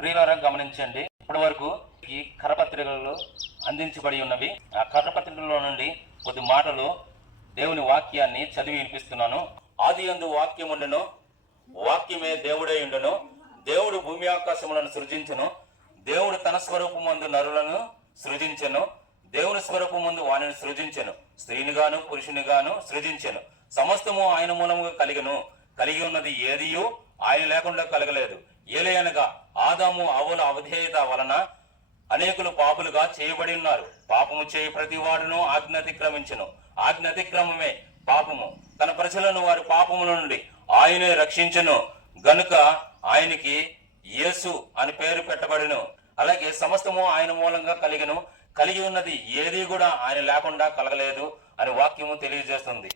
ప్రియులారా గమనించండి, ఇప్పటి వరకు ఈ కరపత్రికలు అందించబడి ఉన్నవి. ఆ కరపత్రికల్లో నుండి కొద్ది మాటలు దేవుని వాక్యాన్ని చదివి వినిపిస్తున్నాను. ఆదియందు వాక్యం ఉండెను, వాక్యమే దేవుడై ఉండెను. దేవుడు భూమి ఆకాశములను సృజించెను. దేవుడు తన స్వరూపమందు నరులను సృజించెను. దేవుని స్వరూపమందు వానిని సృజించెను. స్త్రీనిగాను పురుషునిగాను సృజించెను. సమస్తము ఆయన మూలముగా కలిగి ఉన్నది ఏదియో ఆయన లేకుండా కలగలేదు. ఏలయనగా ఆదాము అవ్వల అవిధేయత వలన అనేకులు పాపులుగా చేయబడి ఉన్నారు. పాపము చేయి ప్రతి వాడును ఆజ్ఞ అతిక్రమించెను. ఆజ్ఞ అతిక్రమమే పాపము. తన ప్రజలను వారి పాపముల నుండి ఆయనే రక్షించెను గనుక ఆయనకి యేసు అని పేరు పెట్టబడిను. అలాగే సమస్తము ఆయన మూలంగా కలిగి ఉన్నది ఏది కూడా ఆయన లేకుండా కలగలేదు అని వాక్యము తెలియజేస్తుంది.